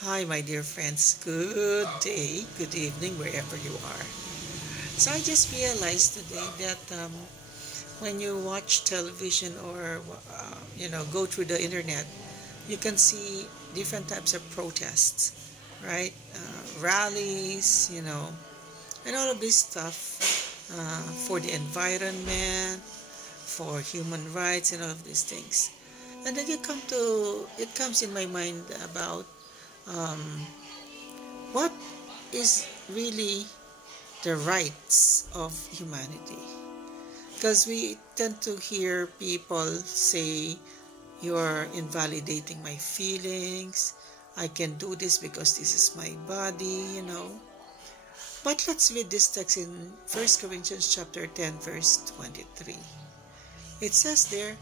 Hi, my dear friends. Good day, good evening, wherever you are. So I just realized today that when you watch television or go through the internet, you can see different types of protests, right? Rallies, and all of this stuff for the environment, for human rights, and all of these things. And then it comes in my mind about um, what is really the rights of humanity. Because we tend to hear people say, "You're invalidating my feelings. I can do this because this is my body." But let's read this text in 1 Corinthians chapter 10, verse 23. It says there,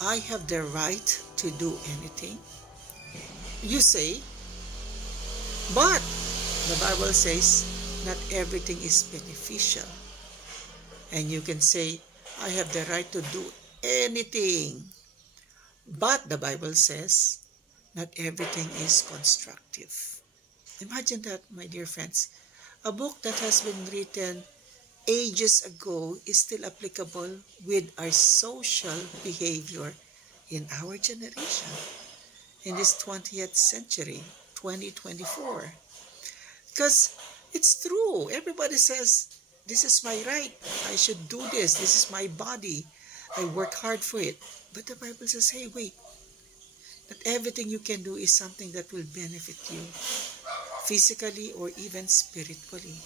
"I have the right to do anything." You say, but the Bible says not everything is beneficial. And you can say, "I have the right to do anything." But the Bible says, not everything is constructive. Imagine that, my dear friends. A book that has been written ages ago is still applicable with our social behavior in our generation, in this 20th century, 2024. Because it's true. Everybody says, "This is my right. I should do this. This is my body. I work hard for it." But the Bible says, "Hey, wait, that everything you can do is something that will benefit you physically or even spiritually."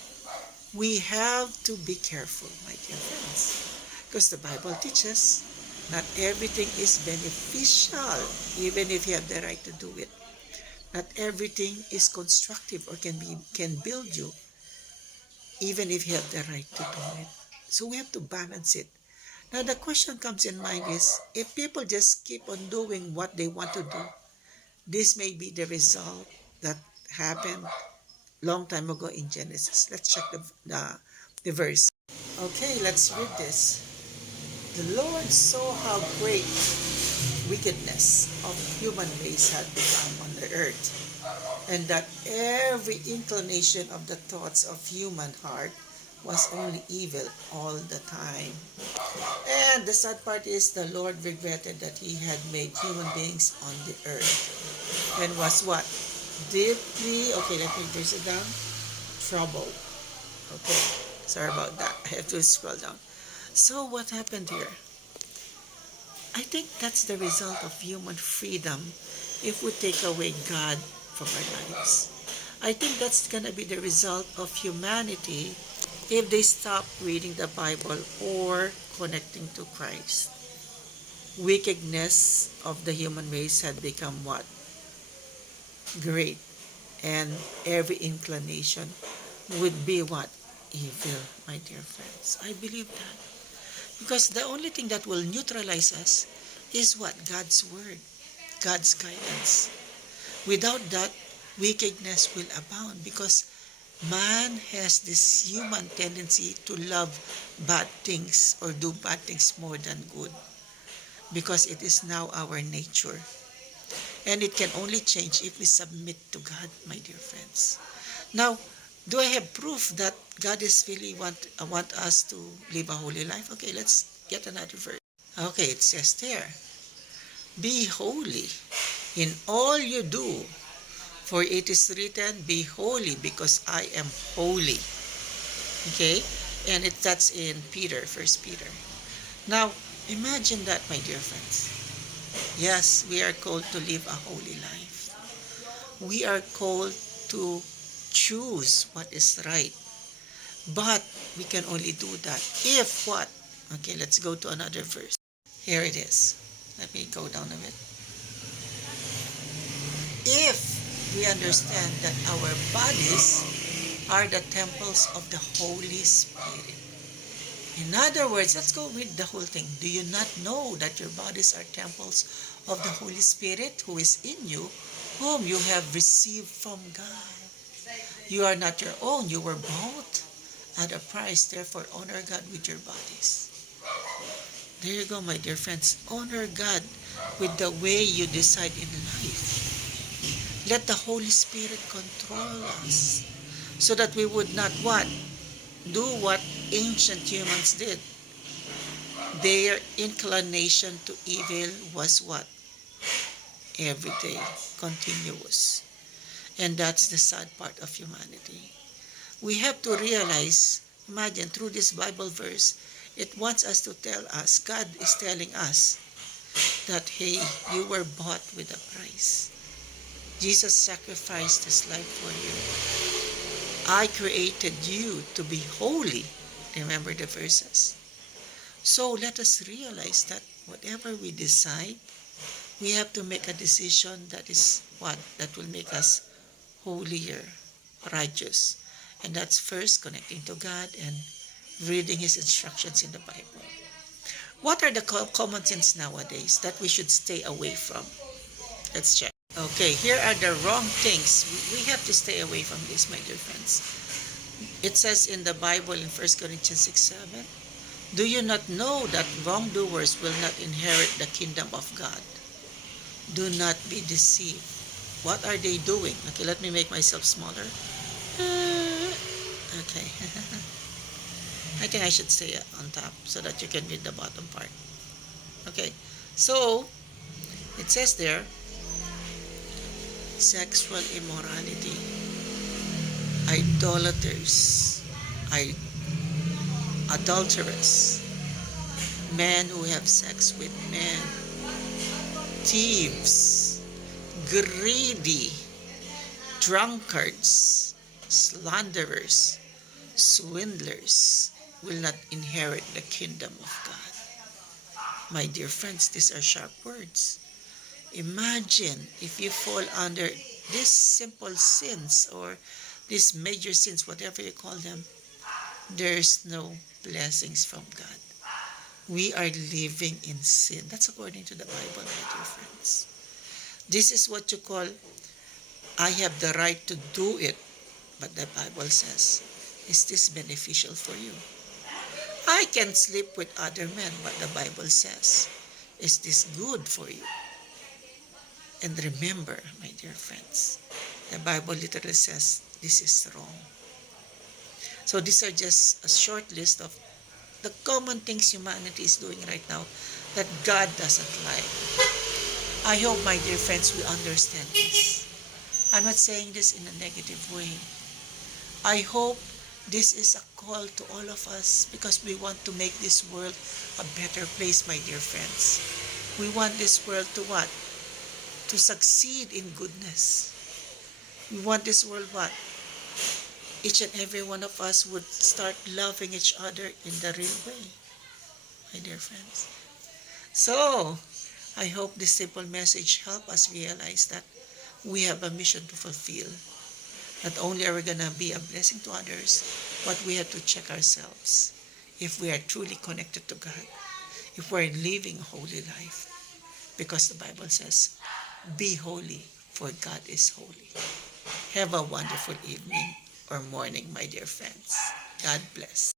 We have to be careful, my dear friends, because the Bible teaches not everything is beneficial, even if you have the right to do it. Not everything is constructive or can build you, even if you have the right to do it. So we have to balance it. Now the question comes in mind is, if people just keep on doing what they want to do, this may be the result that happened long time ago in Genesis. Let's check the verse. Okay, let's read this. "The Lord saw how great wickedness of human race had become on the earth, and that every inclination of the thoughts of human heart was only evil all the time." And the sad part is the Lord regretted that he had made human beings on the earth and was what? Deeply, okay, let me trace it down. Trouble. Okay, sorry about that. I have to scroll down. So what happened here? I think that's the result of human freedom if we take away God from our lives. I think that's going to be the result of humanity if they stop reading the Bible or connecting to Christ. Wickedness of the human race had become what? Great. And every inclination would be what? Evil, my dear friends. I believe that. Because the only thing that will neutralize us is what? God's Word, God's guidance. Without that, wickedness will abound because man has this human tendency to love bad things or do bad things more than good because it is now our nature. And it can only change if we submit to God, my dear friends. Now, do I have proof that God is really want us to live a holy life? Okay, let's get another verse. Okay, it says there, "Be holy in all you do, for it is written, 'Be holy, because I am holy.'" Okay, and that's in Peter, First Peter. Now, imagine that, my dear friends. Yes, we are called to live a holy life. We are called to choose what is right. But we can only do that if what? Okay, let's go to another verse. Here it is. Let me go down a bit. If we understand that our bodies are the temples of the Holy Spirit. In other words, let's go read the whole thing. "Do you not know that your bodies are temples of the Holy Spirit who is in you, whom you have received from God? You are not your own, you were bought at a price, therefore honor God with your bodies." There you go, my dear friends. Honor God with the way you decide in life. Let the Holy Spirit control us so that we would not what? Do what ancient humans did. Their inclination to evil was what? Every day, continuous. And that's the sad part of humanity. We have to realize, imagine through this Bible verse, it wants us to tell us, God is telling us that, hey, you were bought with a price. Jesus sacrificed his life for you. I created you to be holy. Remember the verses. So let us realize that whatever we decide, we have to make a decision that is what? That will make us holier, righteous. And that's first connecting to God and reading his instructions in the Bible. What are the common sins nowadays that we should stay away from? Let's check. Okay, here are the wrong things. We have to stay away from this, my dear friends. It says in the Bible in 1 Corinthians 6:7, do you not know that wrongdoers will not inherit the kingdom of God? Do not be deceived. What are they doing? Okay, let me make myself smaller. Okay. I think I should stay on top so that you can read the bottom part. Okay, so it says there, sexual immorality, idolaters, adulterers, men who have sex with men, thieves, greedy, drunkards, slanderers, swindlers will not inherit the kingdom of God. My dear friends, these are sharp words. Imagine if you fall under these simple sins or these major sins, whatever you call them, there's no blessings from God. We are living in sin. That's according to the Bible, my dear friends. This is what you call, I have the right to do it, but the Bible says, is this beneficial for you? I can sleep with other men, but the Bible says, is this good for you? And remember, my dear friends, the Bible literally says this is wrong. So these are just a short list of the common things humanity is doing right now that God doesn't like. I hope, my dear friends, we understand this. I'm not saying this in a negative way. I hope this is a call to all of us because we want to make this world a better place, my dear friends. We want this world to what? To succeed in goodness. We want this world what? Each and every one of us would start loving each other in the real way, my dear friends. So, I hope this simple message help us realize that we have a mission to fulfill. Not only are we going to be a blessing to others, but we have to check ourselves if we are truly connected to God, if we're living a holy life. Because the Bible says, be holy, for God is holy. Have a wonderful evening or morning, my dear friends. God bless.